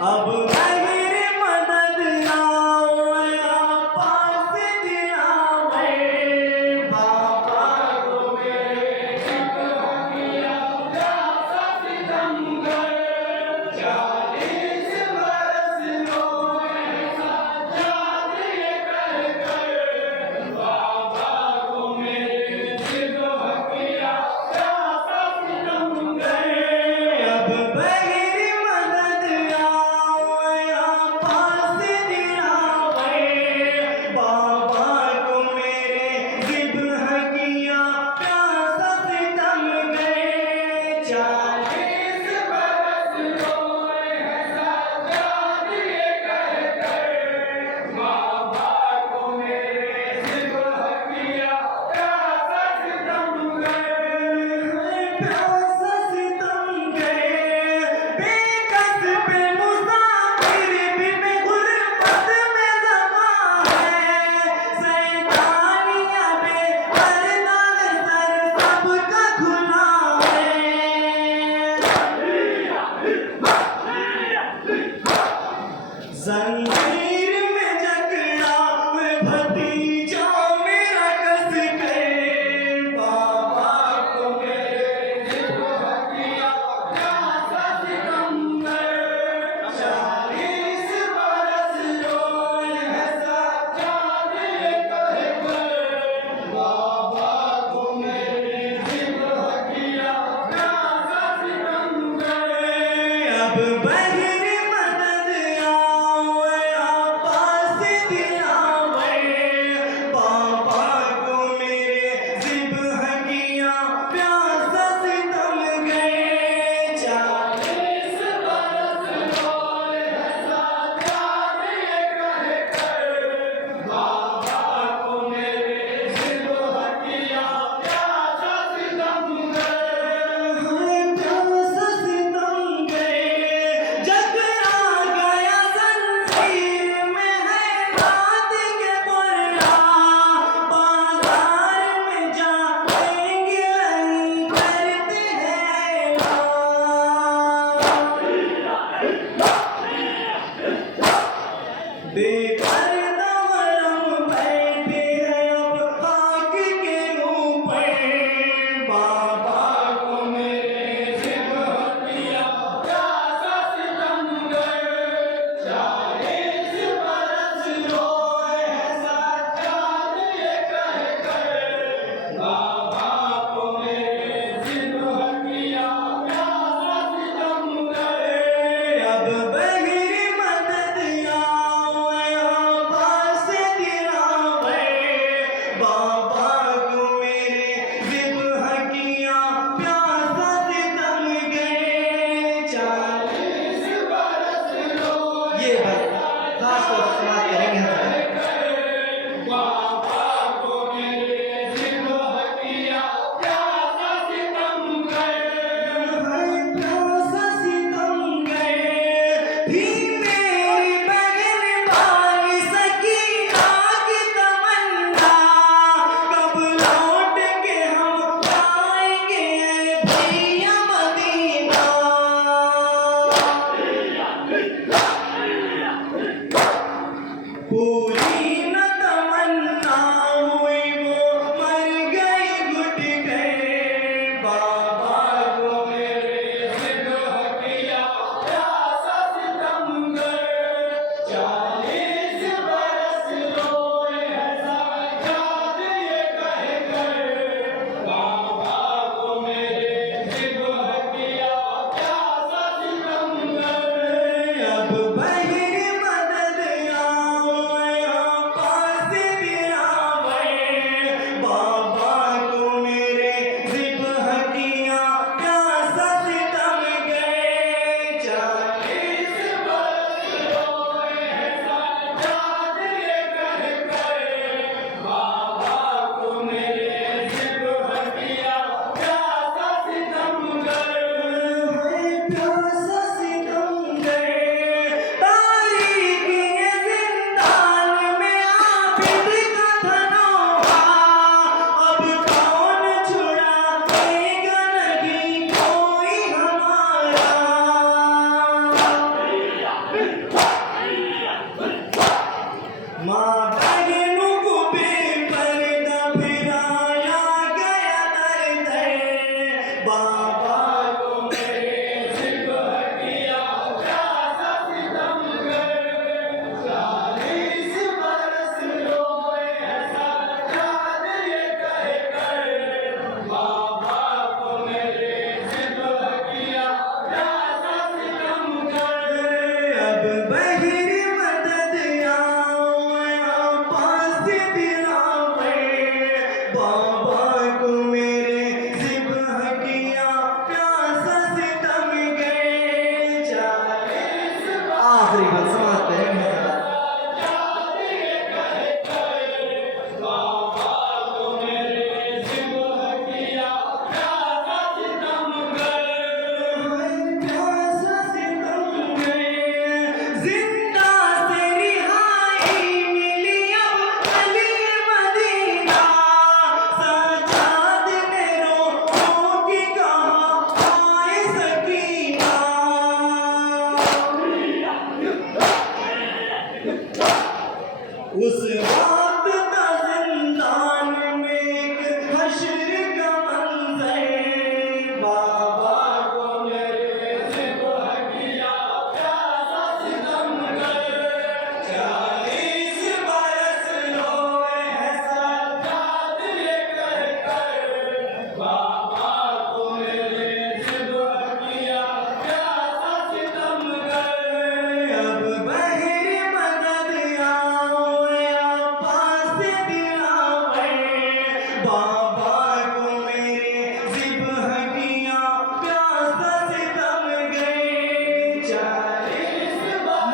अब मेरी मदद आओ या पास दिलावे बाबा को मेरे किया प्यासा सितमगर 40 बरस रोए सज्जाद ये कर बाबा को मेरे किया प्यासा सितमगर अब मेरी मदद आओ या पास दिलावे बाबा को मेरे ज़िब्ह किया प्यासा सितमगर 40 बरस रोए हैं सज्जाद ये कर बाबा को मेरे ज़िब्ह किया प्यासा सितमगर प्यासा सितमगर बेकस पे मुसाफिर भी में गुर्बत में ज़मा है सैतानिया बेपर्दा सर सबका खुला है ज़ंजीर में जकड़ा मैं भतीजा मेरा कस कर बाबा को मेरे ज़िब्ह किया प्यासा सितमगर 40 बरस रोए हैं सज्जाद ये कहकर बाबा को मेरे ज़िब्ह किया प्यासा सितमगर अब मेरी मदद आओ या पास दिलावे बाबा को मेरे ज़िब्ह किया प्यासा सितमगर 40 बरस रोए हैं सज्जाद ये कहकर बाबा को मेरे ज़िब्ह किया प्यासा सितमगर प्यासा सितमगर जकड़ा गया ज़ंजीर में है रात के मुर्रा बाजार में जाएंगे नहीं करते हैं बेपर्दा मरम बैठे हैं अब खाक के ऊपर बाबा को मेरे ज़िब्ह किया प्यासा सितमगर 40 बरस रोए हैं सज्जाद ये कहकर बाबा को मेरे ज़िब्ह किया प्यासा सितमगर अब मेरी मदद आओ या पास दिलावे बाबा को मेरे ज़िब्ह किया प्यासा सितमगर 40 बरस रोए ये बस खास तौर से बात करेंगे हम बाबा को मेरे ज़िब्ह किया प्यासा सितमगर प्यासा सितमगर भी मेरी बहन वाली सकीना की तमन्ना कब लौट के हम पाएंगे भैया मदीना पूरी न तमन्ना हुई वो मर गई घुट गए बाबा को मेरे ज़िब्ह किया प्यासा सितमगर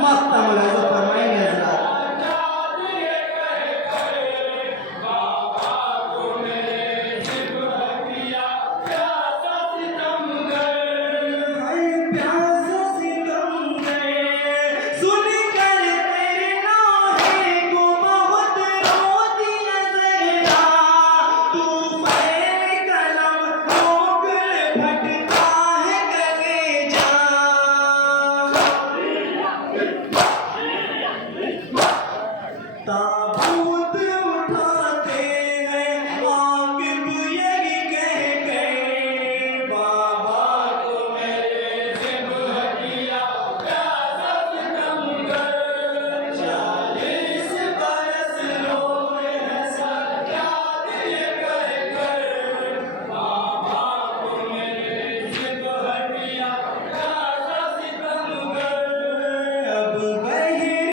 मस्त मला